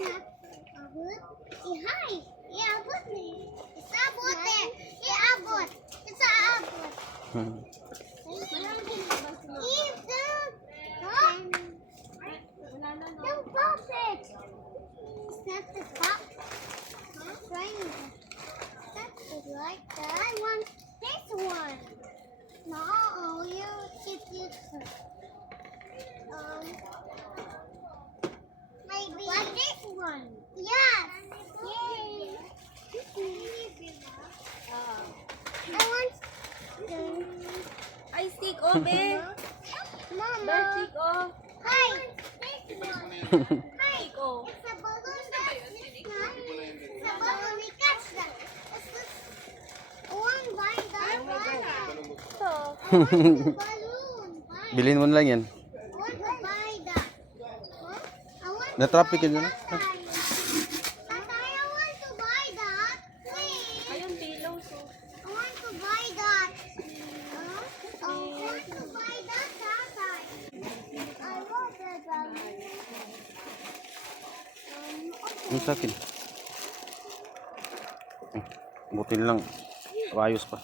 Abot? Ihay! Iabot ni. Isabot eh! Iabot! Isa abot! Ito! Huh? Don't pop it! It's not the top. Huh? Trying to. That's like that. I want this one. No, you keep it. Maybe. What this one? Yes. Yay. I want. Ay, stick o, be. Mama. Ba, stick o. Hi. This one. Hi. Stick o. It's a balloon that's this one. It's a balloon. We catch that. I want to buy that one. Ito. I want the balloon. Buy. Bilhin mo na lang yan. I want to buy that. Huh? I want to Na-traffic buy yun na. that. Tatay, I want to buy that. Please. Ayun, pillows o. I want to buy that. Huh? I want to buy that, Tatay. I want the balloon. Ang sa akin. Buti lang. Ayos pa.